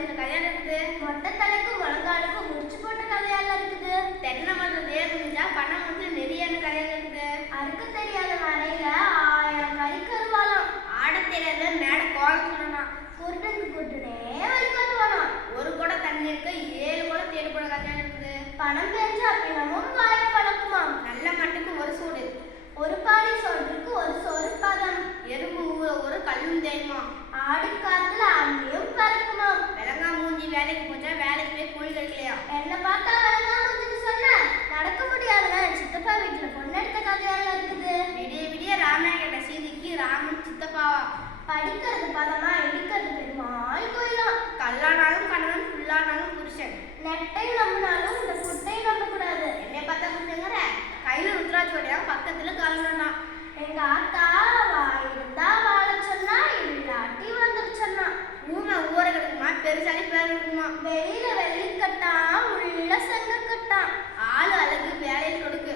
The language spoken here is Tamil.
எழுதின கதையா இருக்குது. மொட்டை தலைக்கும் முழங்காலுக்கும் முடிச்சு போட்ட கதையெல்லாம் இருக்குது. தென்னை மரத்துல தேர் முடிஞ்சா பனை மரத்துல நெறியான கதையா இருக்குது. அறுக்க தெரியாத மழையில 1000 கறி கருவாலாம். ஆட தெரியாத மேட கோலம் சொல்லணும். குருடனுக்கு குருடனே வழிகாட்டுவானா. ஒரு குடம் தண்ணி இருக்க 7 குடம் தேடு போட கதையா இருக்குது. பணம் பெஞ்சா பிணமும் வாய பழக்குமா. நல்ல மட்டுக்கு ஒரு சூடு, ஒரு பாடி சோற்றுக்கு ஒரு சோறு பதம். எறும்பு ஊற ஒரு கல்லும் தெரியுமா. ஆடி காத்துல அம்மியும் பறக்குமா. விலங்கா மூஞ்சி வேலைக்கு போச்சா வேலைக்கு போய் கூலி கிடைக்கலையா. என்ன பார்த்தா விலங்கா மூஞ்சின்னு சொன்ன நடக்க முடியாதுன்னு சித்தப்பா வீட்டுல பொண்ணு எடுத்த கதையெல்லாம் இருக்குது. விடிய விடிய ராமாயண கேட்ட சீதைக்கு ராமன் சித்தப்பாவா. படிக்கிறது பதமா இடிக்கிறது பெருமாள் கோயிலாம். கல்லானாலும் கணவன் புல்லானாலும் புருஷன். நெட்டை நம்பினாலும் இந்த புட்டை நம்பக்கூடாது. என்னை பார்த்தா புட்டுங்கிற கையில ருத்ராட்சி வடையா பக்கத்துல கலந்தனா. எங்க ஆத்தா இருந்தா வாழ சொன்னா இல்லாட்டி வந்துட்டு சொன்னா. ஊமை ஊற கிடக்குமா பெருசாலே பேர் இருக்குமா. வெளியில வெள்ளிக்கட்டான் உள்ள செங்கக்கட்டான். ஆளு அழகு வேலையில் கொடுக்கு.